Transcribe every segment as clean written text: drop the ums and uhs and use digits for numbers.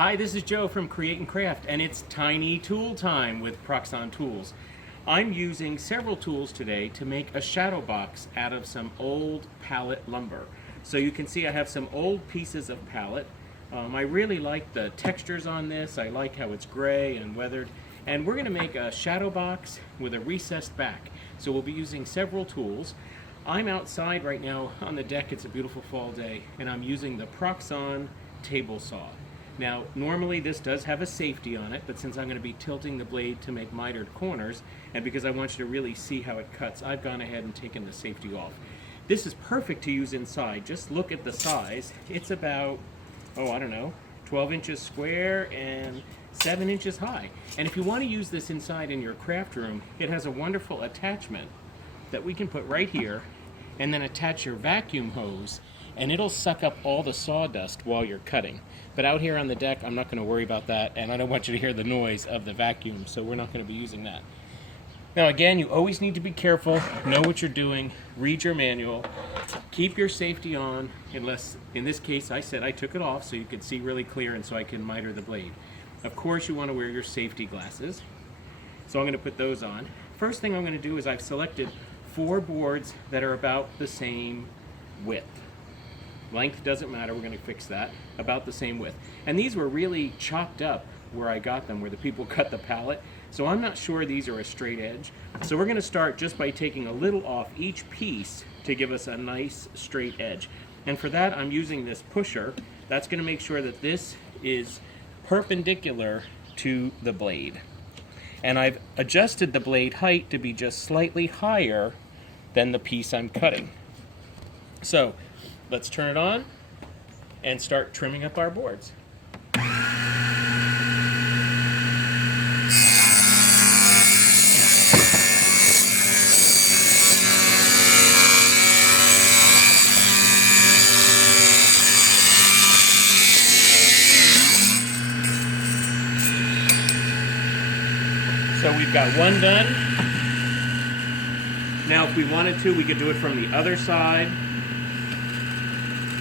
Hi, this is Joe from createNcraft, and it's tiny tool time with Proxxon tools. I'm using several tools today to make a shadow box out of some old pallet lumber. So you can see I have some old pieces of pallet. I really like the textures on this. I like how it's gray and weathered. And we're going to make a shadow box with a recessed back. So we'll be using several tools. I'm outside right now on the deck. It's a beautiful fall day, and I'm using the Proxxon Table Saw. Now, normally this does have a safety on it, but since I'm going to be tilting the blade to make mitered corners, and because I want you to really see how it cuts, I've gone ahead and taken the safety off. This is perfect to use inside. Just look at the size. It's about, I don't know, 12 inches square and 7 inches high. And if you want to use this inside in your craft room, it has a wonderful attachment that we can put right here and then attach your vacuum hose, and it'll suck up all the sawdust while you're cutting. But out here on the deck, I'm not going to worry about that, and I don't want you to hear the noise of the vacuum, so we're not going to be using that. Now again, you always need to be careful, know what you're doing, read your manual, keep your safety on, unless, in this case, I said I took it off so you could see really clear and so I can miter the blade. Of course, you want to wear your safety glasses, so I'm going to put those on. First thing I'm going to do is I've selected 4 boards that are about the same width. Length doesn't matter, we're going to fix that. About the same width. And these were really chopped up where I got them, where the people cut the pallet. So I'm not sure these are a straight edge. So we're going to start just by taking a little off each piece to give us a nice straight edge. And for that, I'm using this pusher. That's going to make sure that this is perpendicular to the blade. And I've adjusted the blade height to be just slightly higher than the piece I'm cutting. So let's turn it on and start trimming up our boards. So we've got one done. Now if we wanted to, we could do it from the other side.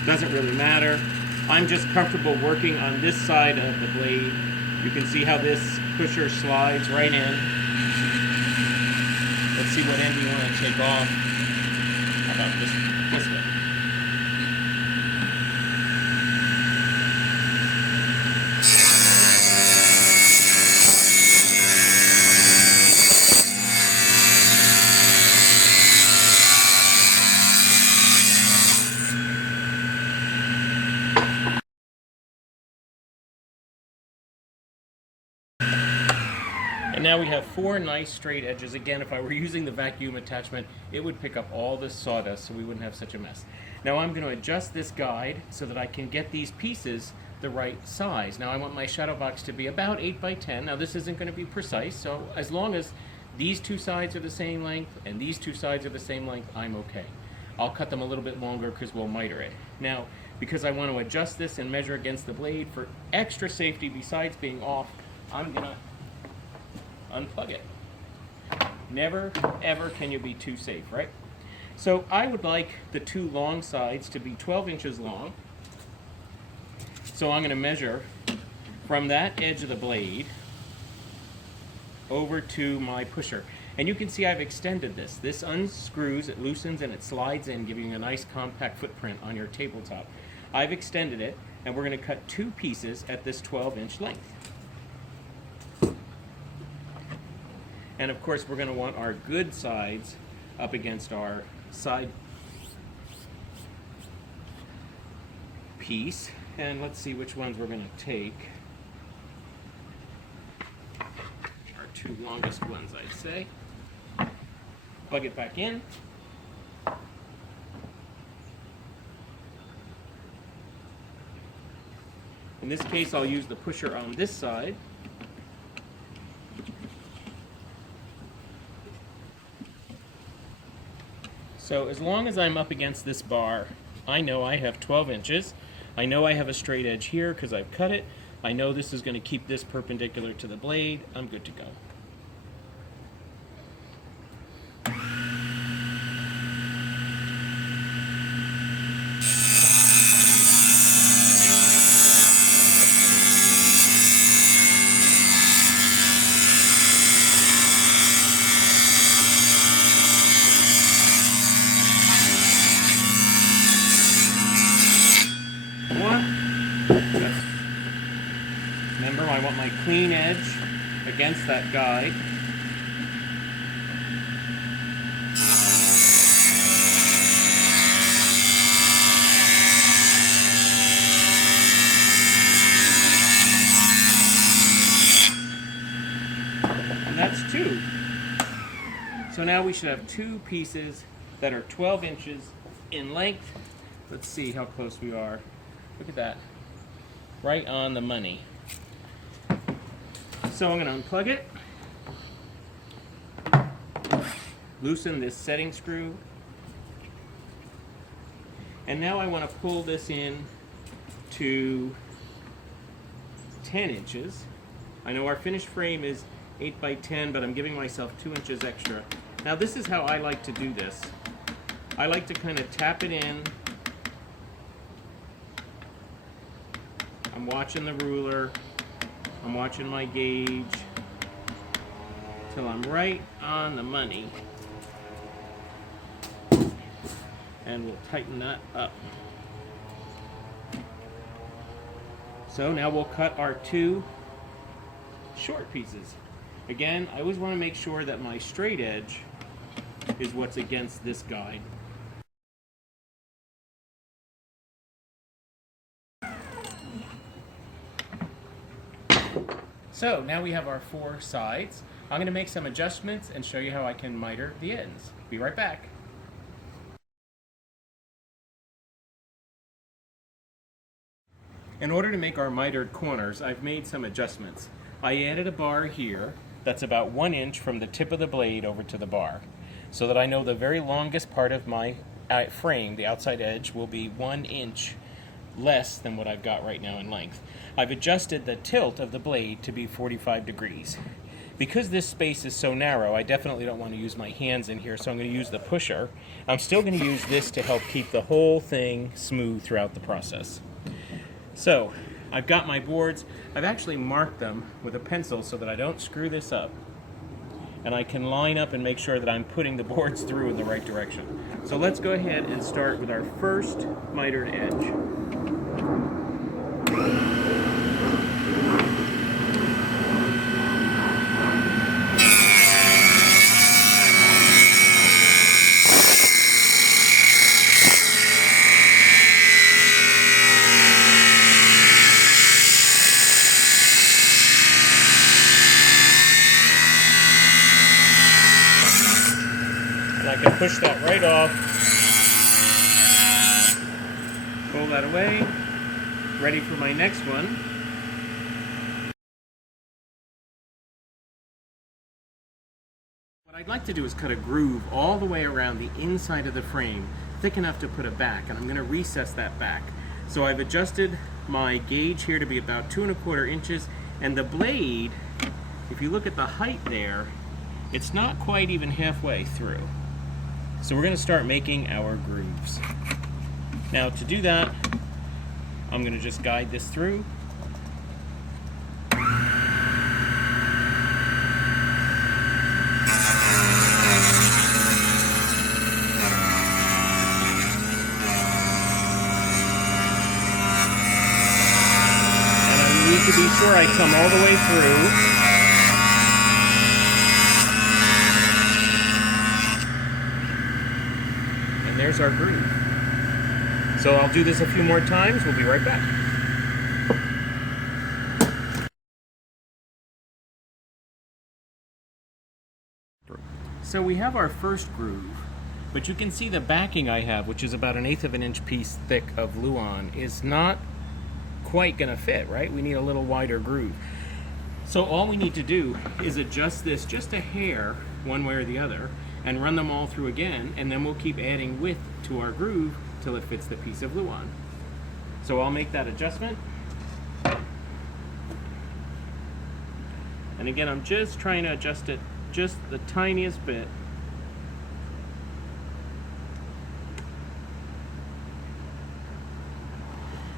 Doesn't really matter. I'm just comfortable working on this side of the blade. You can see how this pusher slides right in. Let's see what end we want to take off. How about this way? And now we have 4 nice straight edges. Again, if I were using the vacuum attachment, it would pick up all the sawdust so we wouldn't have such a mess. Now I'm going to adjust this guide so that I can get these pieces the right size. Now I want my shadow box to be about 8 by 10. Now this isn't going to be precise, so as long as these 2 sides are the same length and these 2 sides are the same length, I'm okay. I'll cut them a little bit longer because we'll miter it. Now, because I want to adjust this and measure against the blade for extra safety besides being off, I'm going to unplug it. Never, ever can you be too safe, right? So I would like the 2 long sides to be 12 inches long. So I'm going to measure from that edge of the blade over to my pusher. And you can see I've extended this. This unscrews, it loosens, and it slides in, giving you a nice compact footprint on your tabletop. I've extended it, and we're going to cut 2 pieces at this 12-inch length. And of course, we're going to want our good sides up against our side piece. And let's see which ones we're going to take. Our 2 longest ones, I'd say. Plug it back in. In this case, I'll use the pusher on this side. So as long as I'm up against this bar, I know I have 12 inches. I know I have a straight edge here because I've cut it. I know this is going to keep this perpendicular to the blade. I'm good to go. my clean edge against that guide. And that's 2. So now we should have 2 pieces that are 12 inches in length. Let's see how close we are. Look at that. Right on the money. So I'm going to unplug it. Loosen this setting screw. And now I want to pull this in to 10 inches. I know our finished frame is 8 by 10, but I'm giving myself 2 inches extra. Now this is how I like to do this. I like to kind of tap it in. I'm watching the ruler. I'm watching my gauge till I'm right on the money. And we'll tighten that up. So now we'll cut our 2 short pieces. Again, I always want to make sure that my straight edge is what's against this guide. So now we have our 4 sides. I'm going to make some adjustments and show you how I can miter the ends. Be right back. In order to make our mitered corners, I've made some adjustments. I added a bar here that's about 1 inch from the tip of the blade over to the bar, so that I know the very longest part of my frame, the outside edge, will be 1 inch less than what I've got right now in length. I've adjusted the tilt of the blade to be 45 degrees. Because this space is so narrow, I definitely don't want to use my hands in here, so I'm going to use the pusher. I'm still going to use this to help keep the whole thing smooth throughout the process. So, I've got my boards. I've actually marked them with a pencil so that I don't screw this up. And I can line up and make sure that I'm putting the boards through in the right direction. So let's go ahead and start with our first mitered edge. I can push that right off, pull that away, ready for my next one. What I'd like to do is cut a groove all the way around the inside of the frame, thick enough to put a back, and I'm going to recess that back. So I've adjusted my gauge here to be about 2 1/4 inches, and the blade, if you look at the height there, it's not quite even halfway through. So we're going to start making our grooves. Now to do that, I'm going to just guide this through. And I need to be sure I come all the way through. There's our groove. So I'll do this a few more times. We'll be right back. So we have our first groove, but you can see the backing I have, which is about 1/8 of an inch piece thick of Luan, is not quite gonna fit, right? We need a little wider groove. So all we need to do is adjust this just a hair, one way or the other, and run them all through again, and then we'll keep adding width to our groove till it fits the piece of Luan. So I'll make that adjustment. And again, I'm just trying to adjust it just the tiniest bit.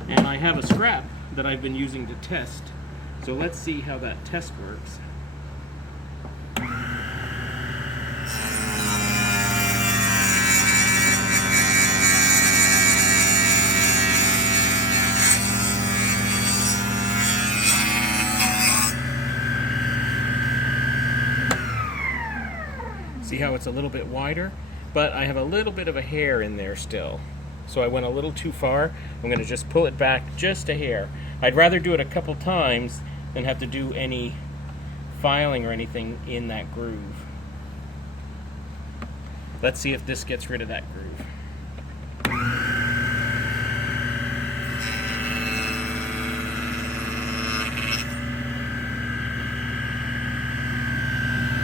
And I have a scrap that I've been using to test. So let's see how that test works. See how it's a little bit wider? But I have a little bit of a hair in there still. So I went a little too far. I'm going to just pull it back just a hair. I'd rather do it a couple times than have to do any filing or anything in that groove. Let's see if this gets rid of that groove.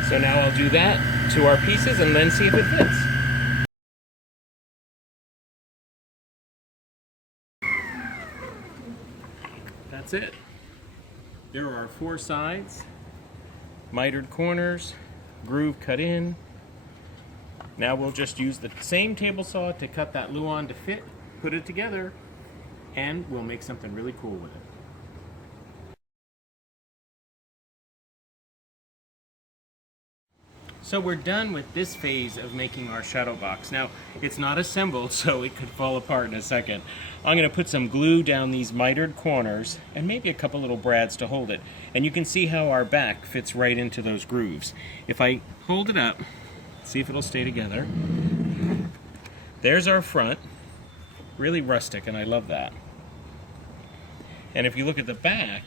So now I'll do that to our pieces and then see if it fits. That's it. There are 4 sides, mitered corners, groove cut in. Now we'll just use the same table saw to cut that luan to fit, put it together, and we'll make something really cool with it. So we're done with this phase of making our shadow box. Now, it's not assembled, so it could fall apart in a second. I'm going to put some glue down these mitered corners and maybe a couple little brads to hold it. And you can see how our back fits right into those grooves. If I hold it up, see if it'll stay together. There's our front. Really rustic, and I love that. And if you look at the back,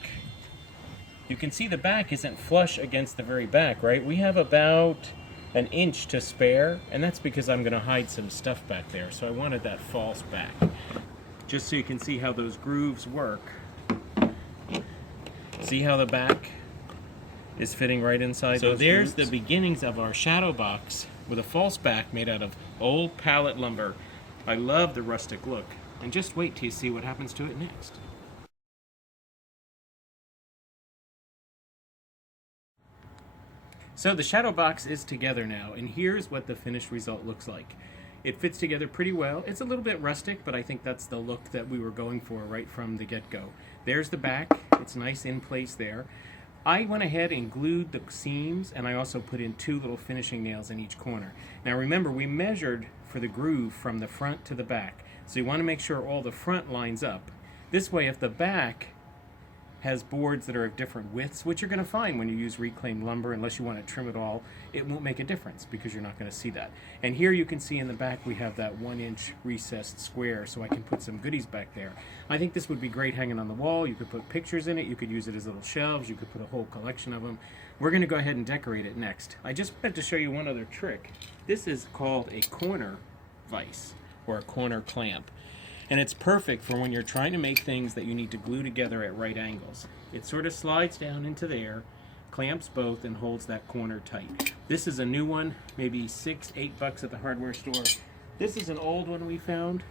you can see the back isn't flush against the very back, right? We have about an inch to spare, and that's because I'm going to hide some stuff back there. So I wanted that false back. Just so you can see how those grooves work. See how the back is fitting right inside those grooves? So there's the beginnings of our shadow box with a false back made out of old pallet lumber. I love the rustic look. And just wait till you see what happens to it next. So the shadow box is together now, and here's what the finished result looks like. It fits together pretty well. It's a little bit rustic, but I think that's the look that we were going for right from the get-go. There's the back. It's nice in place there. I went ahead and glued the seams, and I also put in 2 little finishing nails in each corner. Now remember, we measured for the groove from the front to the back, so you want to make sure all the front lines up. This way, if the back has boards that are of different widths, which you're going to find when you use reclaimed lumber, unless you want to trim it all, it won't make a difference because you're not going to see that. And here you can see in the back we have that 1-inch recessed square, so I can put some goodies back there. I think this would be great hanging on the wall. You could put pictures in it, you could use it as little shelves, you could put a whole collection of them. We're going to go ahead and decorate it next. I just wanted to show you one other trick. This is called a corner vise, or a corner clamp. And it's perfect for when you're trying to make things that you need to glue together at right angles. It sort of slides down into there, clamps both, and holds that corner tight. This is a new one, maybe $6-8 at the hardware store. This is an old one we found.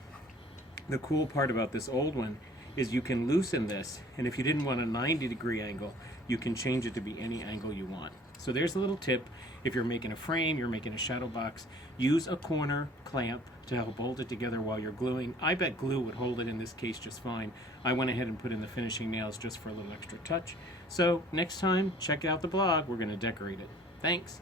The cool part about this old one is you can loosen this, and if you didn't want a 90-degree angle, you can change it to be any angle you want. So there's a little tip. If you're making a frame, you're making a shadow box, use a corner clamp to help hold it together while you're gluing. I bet glue would hold it in this case just fine. I went ahead and put in the finishing nails just for a little extra touch. So next time, check out the blog. We're going to decorate it. Thanks.